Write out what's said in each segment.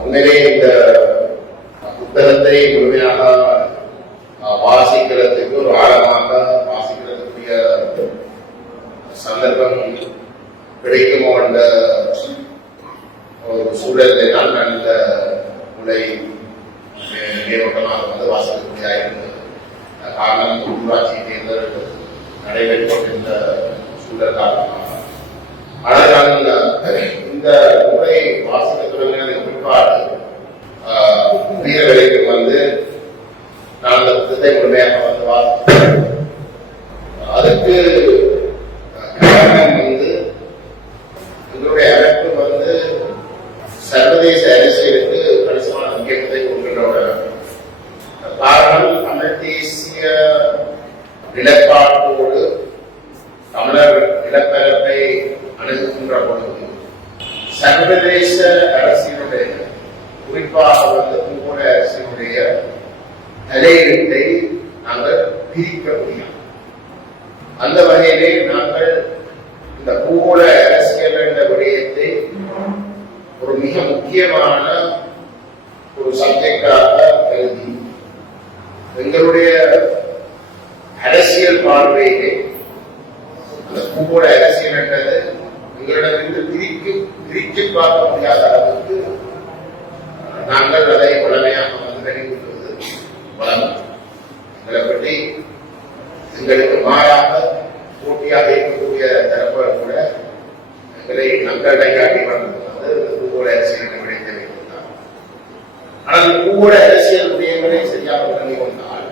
உண்மையிலே இந்த புத்தகத்தை முழுமையாக வாசிக்கிறதுக்கு ஒரு ஆழமாக வாசிக்கிறதுக்குரிய சந்தர்ப்பம் கிடைக்குமோ என்ற ஒரு சூழலை தான் நான் இந்த உரை நேர்வட்டமாக வந்து வாசிக்கக்கூடிய காரணம் ஊராட்சி தேர்தல் நடைபெற்ற சூழல் காரணமாக. ஆனால் இந்த- உரை நூலை வாசிக்க தொடங்கினதுக்கு பிற்பாடு வீரர்களுக்கு வந்து நான் அந்த புத்தகத்தை முழுமையாக வந்து வாசித்தேன் அதுக்கு காரணம் வந்து எங்களுடைய அமைப்பு வந்து சர்வதேச அரசியலுக்கு கணிசமான முக்கியத்துவத்தை கொடுக்கின்ற ஒரு அமைப்பு. காரணம் தமிழ் தேசிய நிலப்பாட்டோடு தமிழர் நிலப்பரப்பை அணுகுகின்ற பொழுது சர்வதேச அரசியலுடைய குறிப்பாக வந்து பூகோள அரசியலுடைய தலையீட்டை நாங்கள் பிரிக்க முடியும் அந்த வகையிலே நாங்கள் இந்த பூகோள அரசியல் என்ற விடயத்தை ஒரு மிக முக்கியமான ஒரு கருதி எங்களுடைய அரசியல் பார்வையிலே அந்த பூகோள அரசியல் என்றது எங்களிடமிருந்து பிரிக்கு பிரித்து பார்க்க முடியாத அளவுக்கு நாங்கள் அதை வளமையாக வந்து வெளியிடுவது வளம் எங்களை பற்றி எங்களுக்கு மாறாக போட்டியாக இருக்கக்கூடிய தரப்புகள் கூட எங்களை நங்கள் கைகாட்டி வந்தது வந்து இந்த பூகோள அரசியல் விடைத்த வைத்திருந்தார் ஆனால் இந்த பூகோள அரசியல் விடயங்களை சரியாக விளங்கி கொண்டால்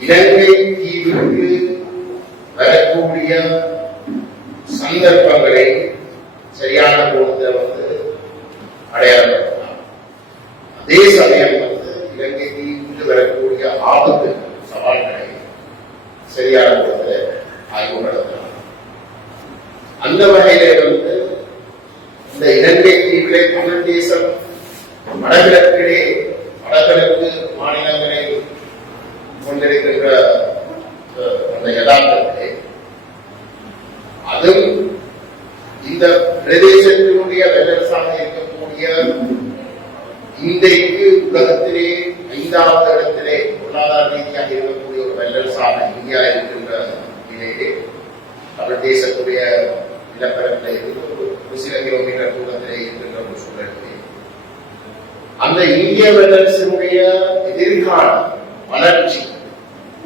இலங்கை தீவிற்கு வரக்கூடிய சந்தர்ப்பங்களை சரியான போதில் வந்து அடையாளப்படுத்தலாம் அதே சமயம் வந்து இலங்கை தீவிற்கு வரக்கூடிய ஆபத்து சவால்களை சரியான போதில் ஆய்வு நடத்தலாம் அந்த வகையிலே வந்து இந்த இலங்கை தீவிலே தமிழ் தேசம் வடகிழக்கிலே வடகிழக்கு மாநிலங்களை கொண்டிருக்கின்ற அஹ், அந்த யதார்த்தத்திலே அதுவும் இந்த பிரதேசத்தினுடைய வல்லரசாக இருக்கக்கூடிய இன்றைக்கு உலகத்திலே ஐந்தாவது இடத்திலே பொருளாதார ரீதியாக இருக்கக்கூடிய ஒரு வல்லரசாக இந்தியா இருக்கின்ற நிலையிலே தமிழ் தேசத்துடைய நிலப்பரப்பில் இருந்து ஒரு ஒரு சில கிலோமீட்டர் தூரத்திலே இருக்கின்ற ஒரு சூழலிலே அந்த இந்திய வல்லரசினுடைய எதிர்கால வளர்ச்சி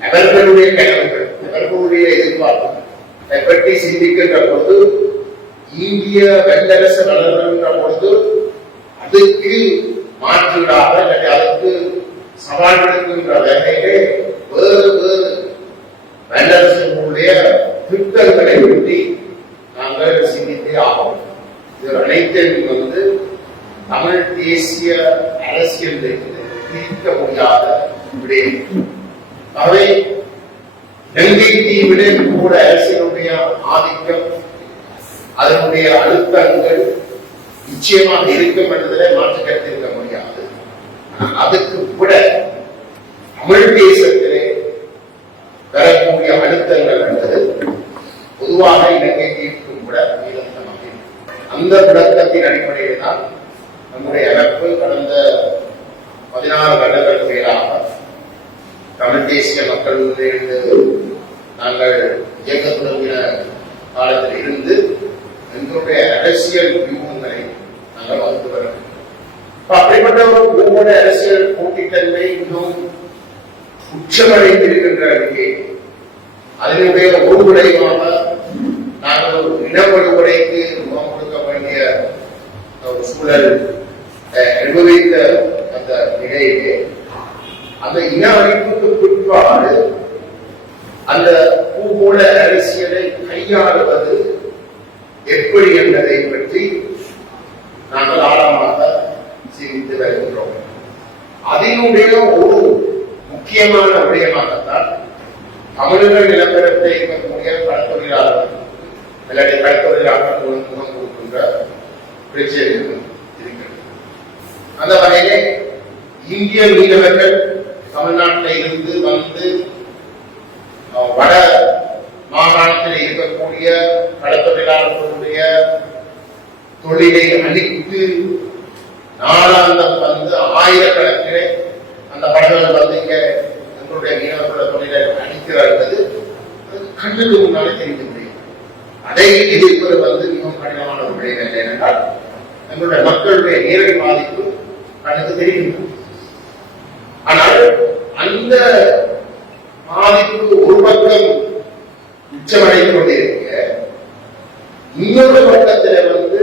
அவர்களுடைய கனவுகள் அவர்களுடைய எதிர்பார்ப்புகள் பற்றி சிந்திக்கின்ற பொழுது இந்திய வல்லரசு வளர்கின்ற பொழுது அதுக்கு மாற்றீடாக அல்லது அதுக்கு சவால் விடுக்கின்ற வேலையிலே வேறு வேறு வல்லரசுடைய திட்டங்களை பற்றி நாங்கள் சிந்தித்தே ஆகும் இது அனைத்தையும் வந்து தமிழ் தேசிய அரசியல் தீர்க்க முடியாத விடயம் அவை இலங்கை தீவிலே கூட அரசியலுடைய ஆதிக்கம் அதனுடைய அழுத்தங்கள் நிச்சயமாக இருக்கும் என்பதிலே மாற்று கருத்திருக்க முடியாது அதுக்கு கூட தமிழ் தேசத்திலே பெறக்கூடிய அழுத்தங்கள் என்பது பொதுவாக இலங்கை தீர்க்கும் கூட அந்த விளக்கத்தின் அடிப்படையில் தான் நம்முடைய அமைப்பு கடந்த பதினாறு வருடங்களுக்கு மேலாக தமிழ் தேசிய மக்களிலிருந்து நாங்கள் இயக்க தொடங்கின காலத்தில் இருந்து எங்களுடைய அரசியல் வியூகங்களை நாங்கள் வகுத்து வருகிறோம் அப்படிப்பட்ட ஒரு ஒவ்வொரு அரசியல் போட்டித்தன்மை இன்னும் உச்சமடைந்திருக்கின்ற நிலையை அதனுடைய ஒரு விளைவாக நாங்கள் ஒரு இனப்படுகொலைக்கு முகம் கொடுக்க வேண்டிய ஒரு சூழல் அனுபவித்த அந்த நிலையிலே அந்த இன அழிப்புக்கு பிற்பாடு அந்த பூகோள அரசியலை கையாளுவது எப்படி என்பதை பற்றி நாங்கள் ஆழமாக சிந்தித்து வருகின்றோம். அதனுடைய ஒரு முக்கியமான விடயமாகத்தான் தமிழர்கள் நிலப்பரத்தை இயக்கக்கூடிய கடற்தொழிலாளர்கள் அல்லது கடற்தொழிலாளர்கள் முகம் கொடுக்கின்ற பிரச்சனை அந்த வகையிலே இந்திய மீனவர்கள் தமிழ்நாட்டில் இருந்து வந்து வட மாகாணத்தில் இருக்கக்கூடிய கடத்தொழிலாளர்களுடைய தொழிலை அழித்து நாளாந்தம் வந்து ஆயிரக்கணக்கிலே அந்த படங்கள் வந்து இங்க எங்களுடைய மீனவர்கள தொழிலை அடிக்கிறார்கள் கண்ணுக்கு முன்னாலே தெரிந்து முடியும் அதை எதிர்ப்பது வந்து மிகவும் கடினமான ஒரு விடயம் என்றால் எங்களுடைய மக்களுடைய நேரடி பாதிப்பு கண்ணுக்கு தெரியும். ஆனால் அந்த பாதிப்பு ஒரு பக்கம் உச்சமடைந்து கொண்டிருக்க இன்னொரு பக்கத்துல வந்து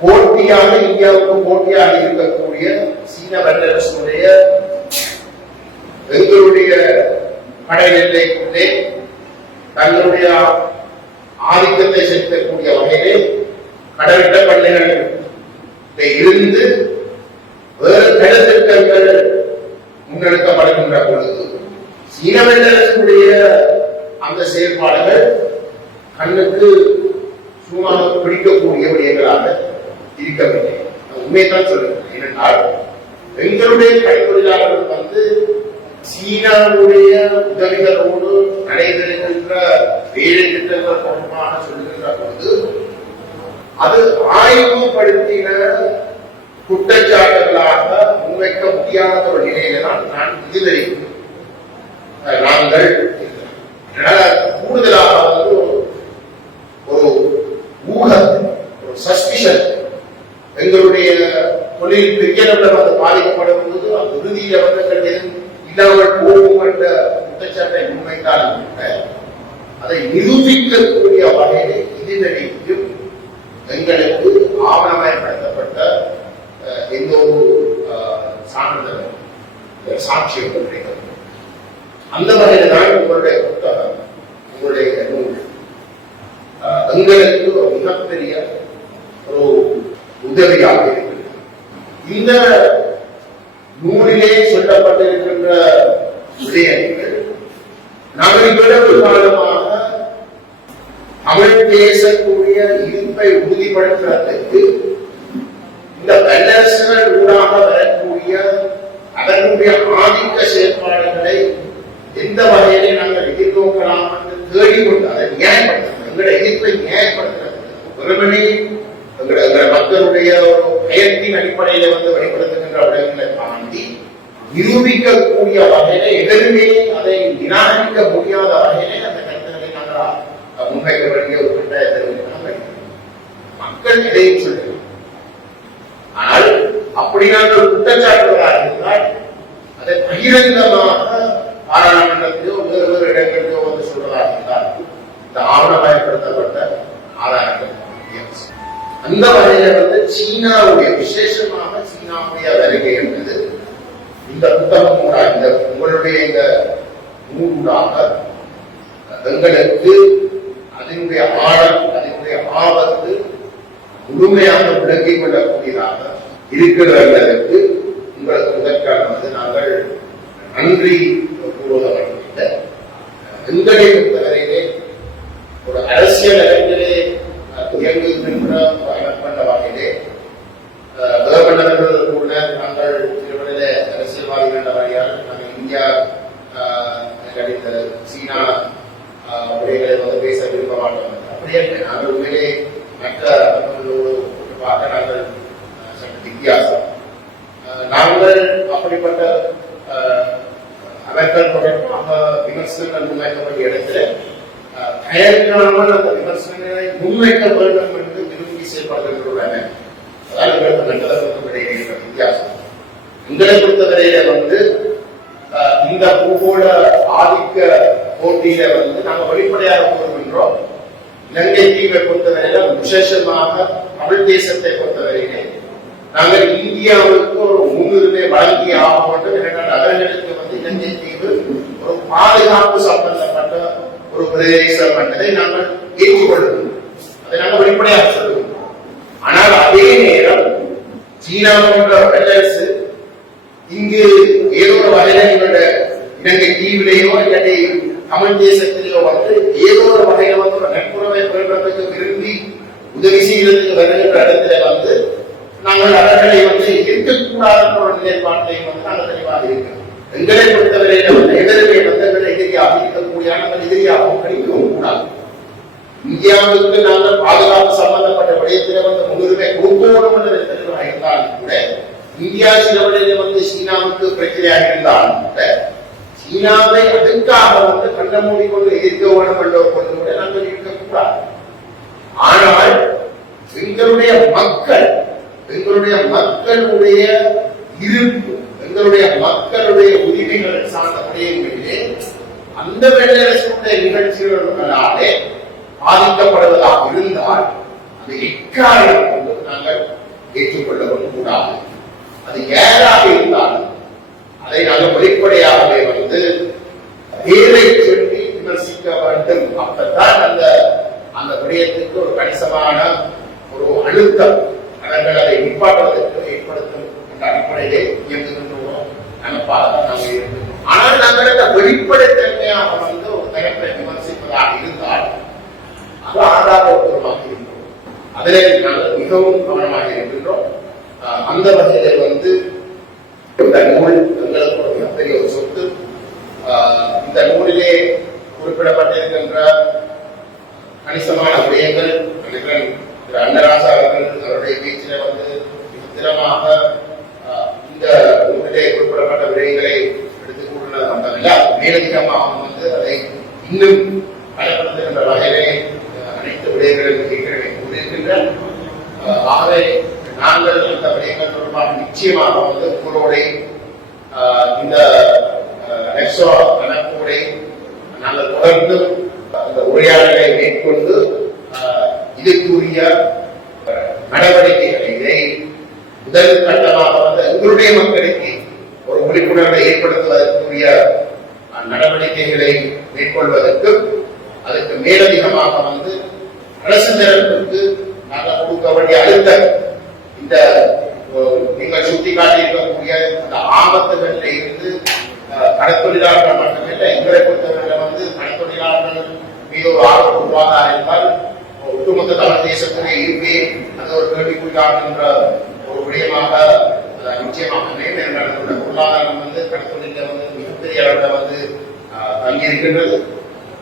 போட்டியாக இந்தியாவுக்கு போட்டியாக இருக்கக்கூடிய சீன வல்லரசு எங்களுடைய படை எல்லைக்குள்ளே தங்களுடைய ஆதிக்கத்தை செலுத்தக்கூடிய வகையிலே கடலிட்ட பள்ளிகள் இருந்து வேறு கடத்திட்டங்கள் முன்னெடுக்கப்படுகின்ற பொழுது சீன வல்லரசுடைய அந்த செயல்பாடுகள் கண்ணுக்கு சும்மா பிடிக்கக்கூடிய விடயங்களாக இருக்கவில்லை. நான் உண்மையைத்தான் சொல்றேன். ஏனென்றால் எங்களுடைய கைத்தொழிலாளர்கள் வந்து சீனாவுடைய உதவிகளோடு நடைபெறுகின்ற வேலை திட்டங்கள் தொடர்பான சொல்கின்ற பொழுது அது ஆய்வுபடுத்தின குற்றச்சாட்டுகளாக முன்வைக்க முடியாத ஒரு நிலையில தான் நான் இதுவரைக்கும் நாங்கள் கூடுதலாக வந்து ஒரு- ஒரு ஊகம் ஒரு சஸ்பிஷன் எங்களுடைய தொழில் பெரிய அளவில் வந்து பாதிக்கப்படும் போது அந்த இறுதியில் வந்து எதுவும் இல்லாமல் போகும் என்ற குற்றச்சாட்டை முன்வைத்தாலும் கூட அதை நிரூபிக்கக்கூடிய வகையிலே இதுவரைக்கும் எங்களுக்கு ஆவணமயப்படுத்தப்பட்ட எந்த ஒரு சான்றிதழ் அஹ், சாட்சியம் கிடைக்கிறது அந்த வகையில தான் உங்களுடைய புத்தகம் உங்களுடைய நூல் அஹ், எங்களுக்கு ஒரு மிகப்பெரிய ஒரு உதவியாக இருக்கிறது இந்த நூலிலே சொல்லப்பட்டிருக்கின்ற விடயங்கள் நாங்கள் இவ்வளவு காலமாக தமிழ் பேசக்கூடிய இருப்பை உறுதிப்படுத்துவதற்கு இந்த வல்லரசுகள் ஊடாக வரக்கூடிய அதனுடைய ஆதிக்க செயற்பாடுகளை எந்த வகையிலே நாங்கள் எதிர்நோக்கலாம் என்று தேடிக்கொண்டு அதை நியாயப்படுத்தணும் எங்களுடைய எதிர்ப்பை நியாயப்படுத்துறது வெறுமனே எங்களுடைய எங்களுடைய மக்களுடைய ஒரு பயத்தின் அடிப்படையில வந்து வெளிப்படுத்துகின்ற விடயங்களை தாண்டி நிரூபிக்கக்கூடிய வகையில எதிர்மே அதை நிராகரிக்க முடியாத வகையிலே அந்த கருத்துக்களை நாங்கள் முன்வைக்க வேண்டிய ஒரு கட்டாயத்தை மக்கள் எதையும் சொல்லுங்கள் ஆனால் அப்படி நாங்கள் குற்றச்சாட்டுகளாக இருந்தால் அதை பகிரங்கமாக பாராளுமன்றத்திலோ வேறு வேறு இடங்களிலோ வந்து சொல்றதாக இருந்தால் இந்த ஆவணமயப்படுத்தப்பட்ட ஆதாரங்கள் வித்தியாசம். அந்த வகையில வந்து சீனாவுடைய விசேஷமாக சீனாவுடைய வருகை என்பது இந்த புத்தகம் இந்த உங்களுடைய இந்த நூலாக எங்களுக்கு அதனுடைய ஆழம் அதனுடைய ஆபத்து முழுமையாக விளங்கிக் கொள்ளக்கூடியதாக இருக்கிறவர்களுக்கு உங்களுக்கு முதற்கான வந்து நாங்கள் நன்றி கூறுவதற்கு எங்களை பொறுத்தவரையிலே ஒரு அரசியல் அரங்கிலே அஹ், இயங்குகின்ற பண்ண வகையிலே கவர்மெண்டர்கள் கூட நாங்கள் திருமணிலே அரசியல்வாதிகள் என்ற வகையால் நாங்கள் இந்தியா அஹ், இந்த சீனா அஹ், விடயங்களை வந்து பேச விரும்ப மாட்டோம் அப்படியே இல்லை. நாங்கள் உண்மையிலே மற்ற பார்க்க நாங்கள் சற்று வித்தியாசம் அஹ், நாங்கள் அப்படிப்பட்ட அஹ், அவர்கள் தொடர்பாக விமர்சனங்கள் முன்வைக்கப்பட்ட இடத்துல அஹ், தயங்காமல் அந்த விமர்சனங்களை முன்வைக்க வேண்டும் என்று விரும்பி செயல்படுகின்றன அதான் எங்களுக்கு நல்லதற்கும் இடையே இருக்கிற வித்தியாசம் எங்களை பொறுத்தவரையில வந்து அஹ், இந்த பூகோள ஆதிக்க போட்டியில வந்து நாங்கள் வெளிப்படையாக கூறுகின்றோம் இலங்கை தீவை பொறுத்தவரையிலும் விசேஷமாக தமிழ் தேசத்தை பொறுத்தவரையிலே நாங்கள் இந்தியாவுக்கு ஒரு முன்னுரிமை வழங்கி ஆக வேண்டும். இரண்டு நகரங்களுக்கு வந்து இலங்கை தீவு ஒரு பாதுகாப்பு சம்பந்தப்பட்ட ஒரு பிரதேசம் என்பதை நாங்கள் ஏற்றுக்கொள்கிறோம். அதை நாங்கள் வெளிப்படையாக சொல்லுவோம் ஆனால் அதே நேரம் சீனா போன்ற வல்லரசு இங்கு ஏதோ ஒரு வகையில எங்களுடைய இலங்கை தீவிலேயோ இல்லாட்டி தமிழ் தேசத்திலேயோ வந்து ஏதோ ஒரு வகையில வந்து ஒரு நட்புறவை பெறுவதற்கு விரும்பி உதவி செய்வதற்கு வருகின்ற இடத்துல வந்து நாங்கள் அவர்களை வந்து இருக்கக்கூடாத ஒரு நிலைப்பாட்டையும் வந்து நாங்கள் தெளிவாக இருக்கிறோம் எங்களை பொறுத்தவரையில வந்து எதிர்ப்பை வந்து எங்களை எதிரியாக இருக்கக்கூடிய நாங்கள் எதிரியாகவும் கிடைக்கவும் கூடாது இந்தியாவுக்கு நாங்கள் பாதுகாப்பு சம்பந்தப்பட்ட விடயத்திலே வந்து முன்னுரிமை கொடுக்கணும் என்று தெளிவாக இந்தியா சிலவழியில வந்து சீனாவுக்கு பிரச்சனையாக இருந்தாலும் கூட சீனாவை அதுக்காக வந்து கண்ண மூடிக்கொண்டு எதிர்க்க வேண்டும் கொண்டு கூட நாங்கள் இருக்கக்கூடாது. ஆனால் எங்களுடைய மக்கள் எங்களுடைய மக்களுடைய இருப்பு எங்களுடைய மக்களுடைய உரிமைகள் சார்ந்த விடயங்களிலே அந்த வெள்ளரசுடைய நிகழ்ச்சிகளாலே பாதிக்கப்படுவதாக இருந்தால் அது எக்காரணம் நாங்கள் ஏற்றுக்கொள்ளவும் கூடாது. அது யாராக இருந்தாலும் அதை நாங்கள் வெளிப்படையாகவே வந்து பேரை சொல்லி விமர்சிக்க வேண்டும். அப்பதான் அந்த அந்த விடயத்துக்கு ஒரு கணிசமான ஒரு அழுத்தம் அவர்கள் அதை நிப்பாட்டுவதற்கு ஏற்படுத்தும் என்ற அடிப்படையிலே இயங்குகின்றோம். நினைப்பாக நாங்கள் இருக்கின்றோம். ஆனால் நாங்கள் அந்த வெளிப்படைத்தன்மையாக வந்து ஒரு தரப்பை விமர்சிப்பதாக இருந்தால் அது ஆதாரபூர்வமாக இருக்கின்றோம் அதிலே நாங்கள் மிகவும் கவனமாக இருக்கின்றோம். அந்த வகையில வந்து இந்த நூல் எங்களுக்கு ஒரு மிகப்பெரிய ஒரு சொத்து ஆஹ் இந்த நூலிலே குறிப்பிடப்பட்டிருக்கின்ற கணிசமான விடயங்கள் நினைக்கிறேன் திரு அன்னராசா அவர்கள் அவருடைய பேச்சில வந்து மிக ஆஹ் இந்த நூலிலே குறிப்பிடப்பட்ட விடயங்களை எடுத்துக் கூறினது மட்டுமல்ல மேலதிகமாக வந்து அதை இன்னும் பயன்படுத்துகின்ற வகையிலே ஆஹ் அனைத்து விடயங்களும் ஏற்கனவே கூறியிருக்கின்ற ஆஹ் ஆகவே நாங்கள் இந்த விடயங்கள் தொடர்பாக நிச்சயமாக வந்து உங்களோட இந்த நெக்ஸோ கணக்கோட நாங்கள் தொடர்ந்து அந்த உரையாடலை மேற்கொண்டு இதற்குரிய இதுக்குரிய நடவடிக்கைகளை இதை முதல் கட்டமாக வந்து எங்களுடைய மக்களுக்கு ஒரு விழிப்புணர்வை ஏற்படுத்துவதற்குரிய நடவடிக்கைகளை மேற்கொள்வதற்கு அதுக்கு மேலதிகமாக வந்து அரசு தரப்புக்கு நாங்கள் கொடுக்க வேண்டிய அழுத்தம் இந்த நீங்கள் சுட்டி காட்டியிருக்கக்கூடிய அந்த ஆபத்துகளில் இருந்து அஹ், கடத்தொழிலாளர்கள் மட்டுமில்லை எங்களை பொறுத்தவரையில வந்து கடத்தொழிலாளர்கள் மீது ஒரு ஆபத்து உருவாக இருந்தால் ஒட்டுமொத்த தமிழ் தேசத்திலே இருப்பே அது ஒரு கேள்விக்குள்ளாகின்ற ஒரு விடயமாக நிச்சயமாக அமையும் பொருளாதாரம் வந்து கடத்தொழில வந்து மிகப்பெரிய அளவில் வந்து தங்கியிருக்கின்றது.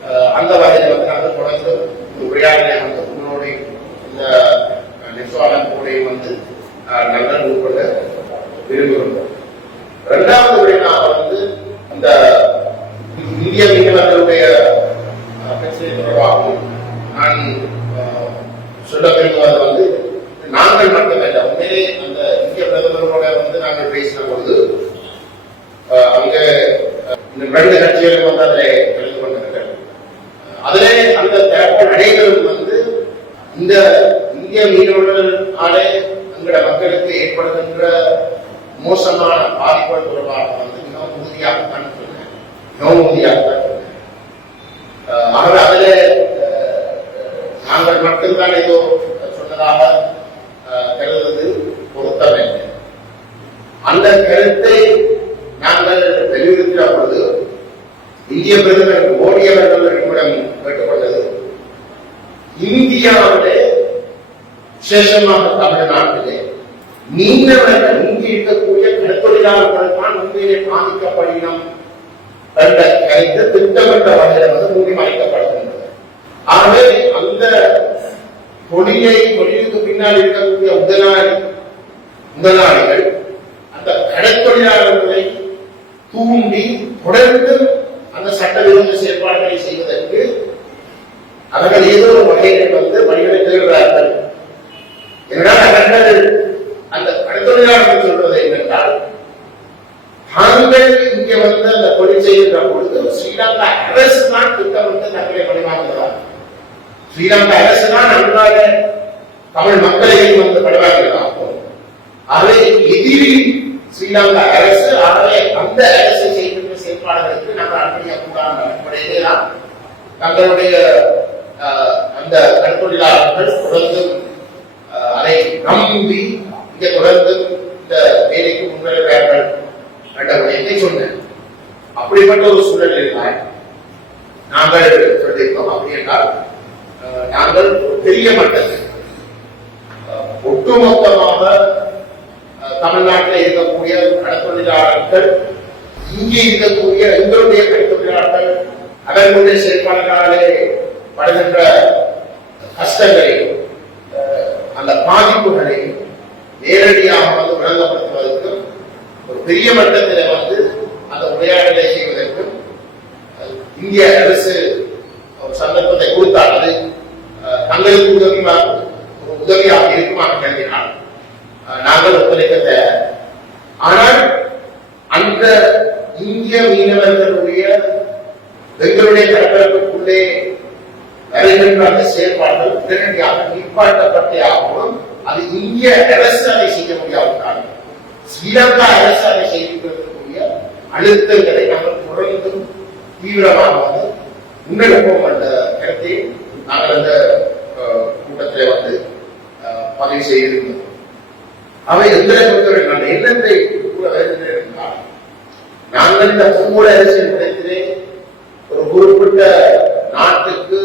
அஹ், அந்த வகையில் வந்து நாங்கள் தொடர்ந்து இந்த உரையாடலை வந்து உங்களோட இந்த நெட்வாளன் கூட வந்து அஹ், நாங்கள் மேற்கொள்ள விரும்புகின்றோம் இரண்டாவது விடையாக வந்து இந்த இந்திய மீனவர்களுடைய பிரச்சனை தொடர்பாகவும் நான் சொல்ல விரும்புவது வந்து நாங்கள் மட்டுமல்ல உண்மையிலே அந்த இந்திய பிரதமரோட வந்து நாங்கள் பேசின பொழுது அங்க இந்த மனித கட்சிகளும் வந்து அதில் கலந்து கொண்டிருக்கிறார்கள் அதிலே அந்த தேர்தல் நடைபெறும் வந்து இந்த இந்திய மீனவர்களாலே எங்களோட மக்களுக்கு ஏற்படுகின்ற மோசமான பாதிப்புகள் தொடர்பாக வந்து மிகவும் உறுதியாகத்தான் சொன்னேன் மிகவும் உறுதியாகத்தான் சொன்னேன் அஹ் ஆகவே அதிலே நாங்கள் மட்டும்தான் ஏதோ சொன்னதாக கருதுவது பொருத்தமில்லை அந்த கருத்தை நாங்கள் வலியுறுத்தின பொழுது இந்திய பிரதமர் மோடி அவர்கள் என்னிடம் கேட்டுக்கொண்டது இந்தியாவிலே விசேஷமாக தமிழ்நாட்டிலே மீனவர்கள் இங்கு இருக்கக்கூடிய கடற்தொழிலாளர்கள் தான் உண்மையிலே பாதிக்கப்படினம் என்ற கருத்து திட்டமிட்ட வகையில் வந்து மூடி ஆகவே அந்த தொழிலை தொழிலுக்கு பின்னால் இருக்கக்கூடிய முதலாளி முதலாளிகள் அந்த கடற்கொழிலாளர்களை தூண்டி தொடர்ந்து அந்த சட்டவிரோத செயற்பாடுகளை செய்வதற்கு அவர்கள் ஏதோ ஒரு வகையில் வந்து வழிகளை தேடுகிறார்கள் என்றால் அவர்கள் அந்த கடற்தொழிலாளர்கள் சொல்வது என்னென்றால் தாங்கள் இங்கே வந்து அந்த தொழில் செய்கின்ற பொழுது ஸ்ரீலங்கா அரசு தான் திட்டமிட்டு தங்களை பணிவாங்குகிறார் ஸ்ரீலங்கா அரசு தான் நன்றாக தமிழ் மக்களையும் வந்து பணிவாங்குகிறார்கள் ஆகவே எதிரி ஸ்ரீலங்கா அரசு ஆகவே அந்த அரசு செய்கின்ற செயல்பாடுகளுக்கு நாங்கள் அனுமதிக்கக்கூடாத அடிப்படையிலே தான் தங்களுடைய அந்த கண்தொழிலாளர்கள் தொடர்ந்து அதை நம்பி இங்கே தொடர்ந்து இந்த வேலைக்கு முன்வருகிறார்கள் என்ற விடயத்தை சொன்னேன். அப்படிப்பட்ட ஒரு சூழல் இருந்தால் நாங்கள் சொல்லியிருக்கோம். அப்படி என்றால் அஹ், நாங்கள் பெரிய மட்டத்தில் ஒட்டுமொத்தமாக அஹ், தமிழ்நாட்டில் இருக்கக்கூடிய கடத்தொழிலாளர்கள் இங்கே இருக்கக்கூடிய எங்களுடைய கடத்தொழிலாளர்கள் அவர்களுடைய செயல்பாடுகளாலே படுகின்ற கஷ்டங்களை அஹ், அந்த பாதிப்புகளை நேரடியாக வந்து வழங்கப்படுத்துவதற்கும் ஒரு பெரிய மட்டத்தில் வந்து அந்த உரையாடலை செய்வதற்கும் இந்திய அரசு ஒரு சந்தர்ப்பத்தை கொடுத்தால் அது தங்களுக்கு உதவியாக ஒரு உதவியாக இருக்குமாக கருதினால் நாங்கள் ஒத்துழைக்க ஆனால் அந்த இந்திய மீனவர்களுடைய எங்களுடைய தரப்பிற்குள்ளே வருகின்ற அந்த செயல்பாடுகள் உடனடியாக நிப்பாட்டப்பட்டே ஆகும். அது இந்திய அரசாணை செய்ய முடியாவிட்டால் ஸ்ரீலங்கா அரசாணை செய்திருக்கக்கூடிய அழுத்தங்களை நாங்கள் தொடர்ந்து தீவிரமாக வந்து முன்னெடுப்போம் என்ற கருத்தை நாங்கள் அந்த கூட்டத்தில் வந்து அஹ், பதிவு செய்திருந்தோம் அவை எங்களை பொறுத்தவரை நான் எண்ணத்தை கூற வருகிறேன் என்றால் நாங்கள் இந்த பொங்கல் அரசியல் இடத்திலே ஒரு குறிப்பிட்ட நாட்டுக்கு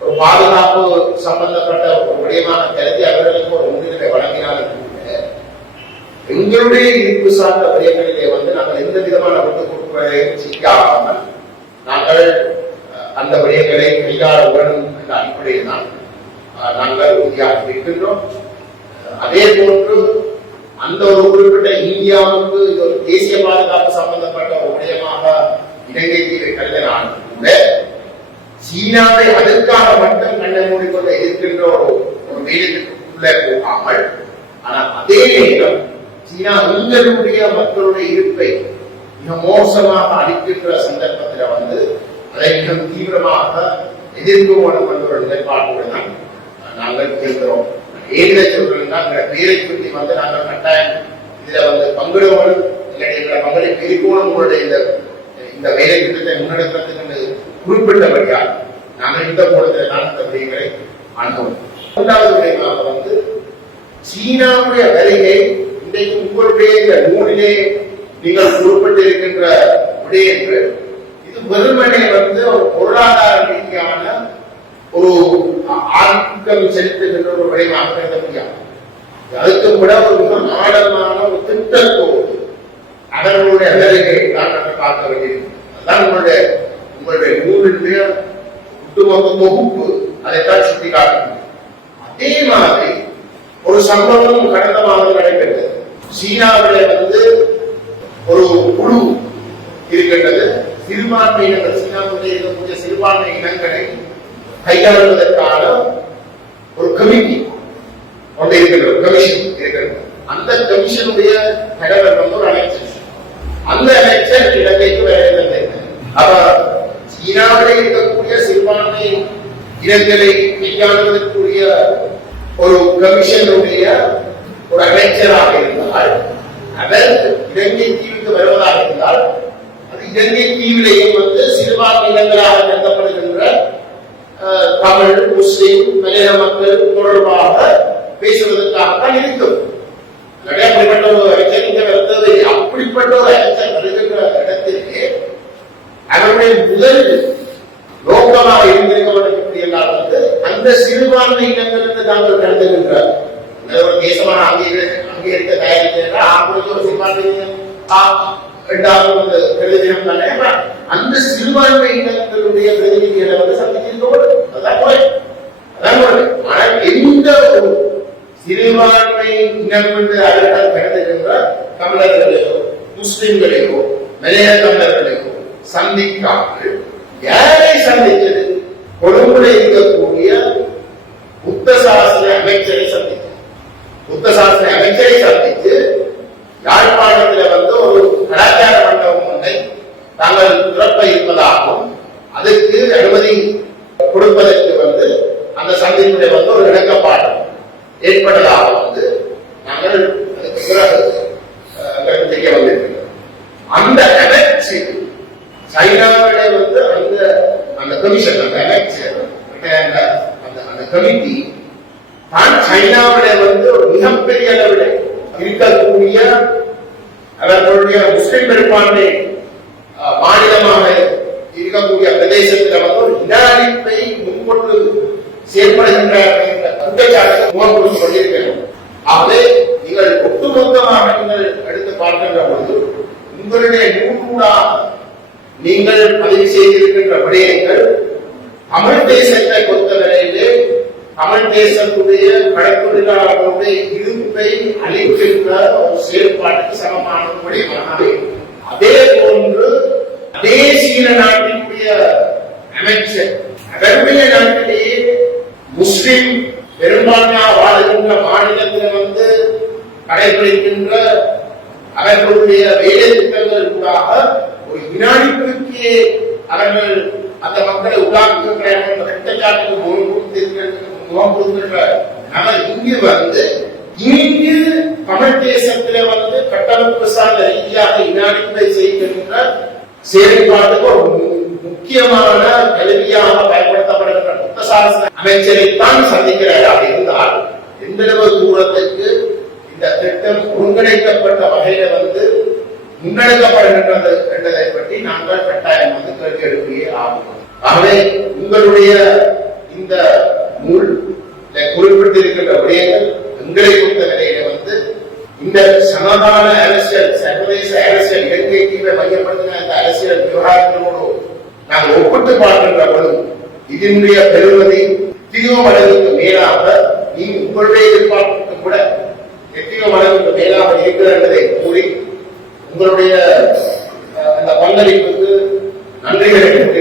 ஒரு பாதுகாப்பு சம்பந்தப்பட்ட ஒரு விடயமான கருதி அவர்களுக்கு ஒரு முன்னுரிமை வழங்கினாலும் எங்களுடைய இருப்பு சார்ந்த விடயங்களிலே வந்து நாங்கள் எந்த விதமான விட்டு கொடுப்பதையும் செய்யாமல் நாங்கள் அந்த விடயங்களை கையாள உடனும் என்ற அடிப்படையில் தான் நாங்கள் உறுதியாக இருக்கின்றோம். அதே போன்று அந்த ஒரு குறிப்பிட்ட இந்தியாவுக்கு இது ஒரு தேசிய பாதுகாப்பு சம்பந்தப்பட்ட ஒரு விடயமாக இலங்கை தீவை நான் கூட சீனாவை அதற்காக மட்டும் கண்ணை மூடிக்கொண்டு எதிர்க்கின்ற ஒரு ஒரு வேலைக்குள்ளே போகாமல் ஆனால் அதே நேரம் சீனா எங்களுடைய மக்களுடைய இருப்பை மிக மோசமாக அளிக்கின்ற சந்தர்ப்பத்தில் வந்து அதை மிக தீவிரமாக எதிர்க்க வேண்டும் என்ற ஒரு நிலைப்பாட்டோடு தான் நாங்கள் இருக்கிறோம் ஏன் சொல்றேன்னா இந்த பேரை சொல்லி வந்து நாங்கள் கட்டாயம் இதுல வந்து பங்கிடுவோம். எங்களுடைய பங்களிப்பு இருக்கணும் உங்களுடைய இந்த இந்த வேலை திட்டத்தை முன்னெடுக்கிறதுக்கு குறிப்பிட்டபடியால் நாங்கள் இந்த கூடத்தில் தான் இந்த விடயங்களை அணுகும் இரண்டாவது விடயமாக வந்து சீனாவுடைய வருகை இன்றைக்கு உங்களுடைய இந்த நூலிலே நீங்கள் குறிப்பிட்டிருக்கின்ற விடயங்கள் இது வெறுமனே வந்து ஒரு பொருளாதார ரீதியான ஒரு ஆக்கம் செலுத்துகின்ற ஒரு விடயமாக கருத முடியாது அதுக்கு விட ஒரு மிக ஆழமான ஒரு திட்டத்தோடு அவர்களுடைய வருகை தான் நாங்கள் பார்க்க வேண்டியிருக்கிறது அதுதான் உங்களுடைய உங்களுடைய நூலினுடைய தொகுப்பு அதைத்தான் சுட்டி காட்டுகிறது. அதே மாதிரி ஒரு சம்பவம் கடந்த மாதம் நடைபெற்றது. சீனாவில வந்து ஒரு குழு இருக்கின்றது. சிறுபான்மை இனங்கள் சீனாவுடைய இருக்கக்கூடிய சிறுபான்மை இனங்களை கையாளுவதற்கான ஒரு கமிட்டி ஒன்று இருக்கின்ற கமிஷன் இருக்கிறது அந்த கமிஷனுடைய தலைவர் வந்து ஒரு அமைச்சர். அந்த அமைச்சர் இலங்கைக்கு வேலை அப்ப சீனாவிலே இருக்கக்கூடிய சிறுபான்மை இனங்களை கையாளுவதற்குரிய ஒரு கமிஷனுடைய ஒரு அமைச்சராக இருந்தால் அவர் இலங்கை தீவுக்கு வருவதாக இருந்தால் அது இலங்கை தீவிலேயே வந்து சிறுபான்மை இனங்களாக கருதப்படுகின்ற அஹ், தமிழ் முஸ்லிம் மலையாள மக்கள் தொடர்பாக பேசுவதற்காகத்தான் இருக்கும். அப்படிப்பட்ட ஒரு அமைச்சர் இங்க வருவது அப்படிப்பட்ட ஒரு அமைச்சர் வருகின்ற இடத்திலே அவருடைய முதல் நோக்கமாக இருந்திருக்க எப்படி என்றால் அந்த சிறுபான்மை இனங்கள் என்று தாங்கள் கருதுகின்றார். இந்த ஒரு தேசமான அங்கீகரி அங்கீகரிக்க தயாரிக்கின்ற ஆப்பிரிக்க ஒரு சிறுபான்மை தானே. அந்த சிறுபான்மை இனங்களுடைய பிரதிநிதிகளை வந்து சந்திச்சிருக்க அதான் முறை அதான் முறை ஆனால் எந்த ஒரு சிறுபான்மை இனம் என்று அவர்கள் கருதுகின்ற தமிழர்களையோ முஸ்லிம்களையோ மலையாள தமிழர்களையோ சந்திக்காமல் யாரை சந்தித்தது? கொழும்புல இருக்கக்கூடிய புத்த சாஸ்திர அமைச்சரை சந்தித்தது புத்த சாசன அமைச்சரை சந்தித்து யாழ்ப்பாணத்தில் வந்து ஒரு கலாச்சார மண்டபம் ஒன்றை தாங்கள் திறப்ப இருப்பதாகவும் அதுக்கு அனுமதி கொடுப்பதற்கு வந்து அந்த சந்திப்பிலே வந்து ஒரு இணக்கப்பாடு ஏற்பட்டதாக வந்து நாங்கள் அதுக்கு பிறகு அஹ், எங்களுக்கு தெரிய வந்திருக்கிறோம் அந்த அமைச்சு சைனாவில வந்து அந்த அந்த கமிஷன் அந்த அமைச்சர் அந்த அந்த கமிட்டி தான் சைனாவில வந்து ஒரு மிகப்பெரிய அளவில் இருக்கக்கூடிய அவர்களுடைய முஸ்லிம் பெரும்பான்மை அஹ், மாநிலமாக இருக்கக்கூடிய பிரதேசத்தில் வந்து ஒரு இன அழிப்பை முன்கொண்டு செயல்படுகின்றார்கள் என்ற குற்றச்சாட்டுக்கு முகம் கொடுத்து கொண்டிருக்கிறோம் ஆகவே நீங்கள் ஒட்டுமொத்தமாக நீங்கள் எடுத்து பார்க்கின்ற பொழுது உங்களுடைய நூற்கூடாக நீங்கள் பதிவு செய்திருக்கின்ற விடயங்கள் தமிழ் தேசத்தை பொறுத்தவரையிலே தமிழ் தேசத்துடைய கடற்தொழிலாளர்களுடைய இருப்பை அளிக்கின்ற ஒரு செயல்பாட்டுக்கு சமமான முடிவாக அதே போன்று அதே சீன நாட்டினுடைய அமைச்சர் அகர்மிய நாட்டிலேயே முஸ்லிம் பெரும்பான்மையாக வாழ்கின்ற மாநிலத்தில் வந்து கடைபிடிக்கின்ற அவர்களுடைய வேலை திட்டங்கள் ஊடாக ஒரு வினாடிக்கு அவர்கள் அந்த மக்களை உருவாக்குகின்ற என்ற குற்றச்சாட்டுக்கு முகம் கொடுத்திருக்கின்ற முகம் கொடுக்கின்ற இங்கு வந்து இங்கு தமிழ் தேசத்திலே வந்து கட்டமைப்பு சார்ந்த ரீதியாக வினாடிப்பை செய்கின்ற செயல்பாட்டுக்கு ஒரு முக்கியமான கல்வியாக பயன்படுத்தப்படுகின்ற புத்தசாசன அமைச்சரைத்தான் சந்திக்கிறார் இருந்தால் எந்தளவு தூரத்துக்கு இந்த திட்டம் ஒருங்கிணைக்கப்பட்ட வகையில வந்து முன்னெடுக்கப்படுகின்றது என்பதை பற்றி நாங்கள் கட்டாயம் வந்து கேள்வி எழுப்பியே ஆகும் ஆகவே உங்களுடைய இந்த நூல் குறிப்பிட்டிருக்கின்ற விடயங்கள் எங்களை பொறுத்த நிலையில வந்து இந்த சமாதான அரசியல் சர்வதேச அரசியல் இலங்கை கீழே மையப்படுத்தின இந்த அரசியல் விவகாரங்களோடு நாங்கள் ஒப்பிட்டு பார்க்கின்ற பொழுது இதனுடைய பெருமதி எத்தனையோ மடங்குக்கு மேலாக நீ உங்களுடைய எதிர்பார்ப்புக்கு கூட எத்தனையோ மடங்குக்கு மேலாக இருக்கிறது என்பதை கூறி உங்களுடைய அந்த பங்களிப்புக்கு நன்றிகளை கூறி